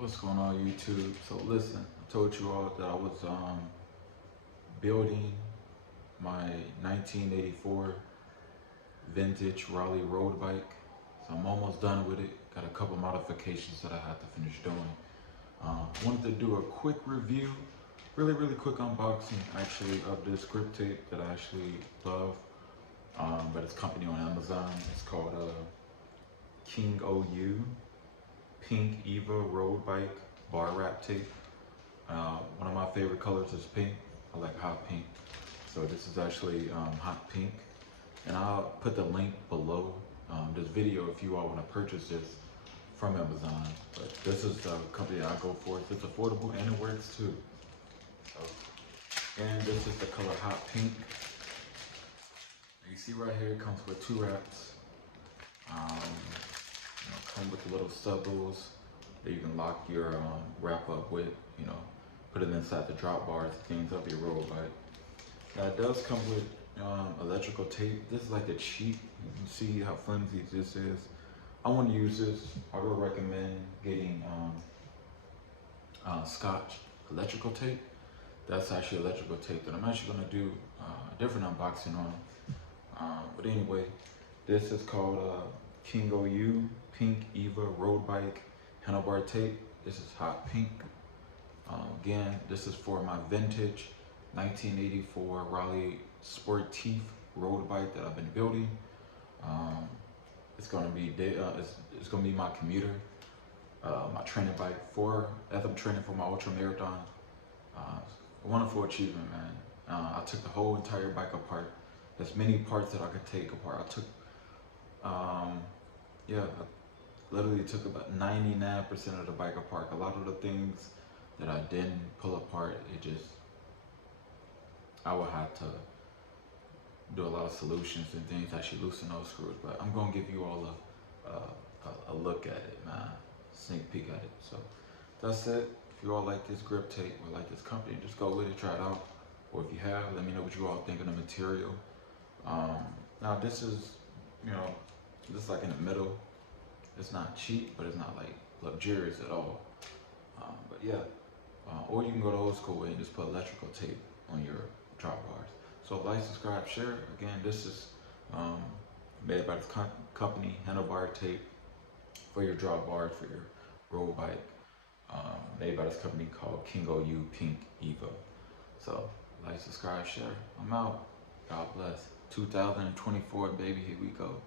What's going on, YouTube? So listen, I told you all that I was building my 1984 vintage Raleigh road bike. So I'm almost done with it. Got a couple modifications that I have to finish doing. Wanted to do a quick review, really quick unboxing actually of this grip tape that I actually love. But it's company on Amazon. It's called KINGOU Pink EVA road bike bar wrap tape. One of my favorite colors is pink. I like hot pink. So this is actually hot pink. And I'll put the link below this video if you all want to purchase this from Amazon. But this is the company I go for. It's affordable and it works too. So, and this is the color hot pink. You see right here, it comes with two wraps. Come with little stubbles that you can lock your wrap up with, put it inside the drop bars, things up your road bike. Now it does come with electrical tape. This is like the cheap, you can see how flimsy this is. I want to use this. I would recommend getting Scotch electrical tape. That's actually electrical tape that I'm actually going to do a different unboxing on. But anyway, this is called KINGOU Pink EVA road bike handlebar tape. This is hot pink. Again, this is for my vintage 1984 Raleigh Sportif road bike that I've been building. It's gonna be it's gonna be my commuter, my training bike as I'm training for my ultra marathon. A wonderful achievement, man. I took the whole entire bike apart. There's many parts that I could take apart. I took I literally took about 99% of the bike apart. A lot of the things that I didn't pull apart, I would have to do a lot of solutions and things, actually loosen those screws. But I'm gonna give you all a look at it, man, sneak peek at it. So that's it. If you all like this grip tape or like this company, just go with it, try it out. Or if you have, let me know what you all think of the material. Now this is, this is like in the middle. It's not cheap, but it's not like luxurious at all. Or you can go the old school way and just put electrical tape on your drop bars. So like, subscribe, share. Again, this is made by this company, Handlebar tape for your drop bars for your road bike. Made by this company called KINGOU Pink EVA. So like, subscribe, share. I'm out. God bless. 2024, baby. Here we go.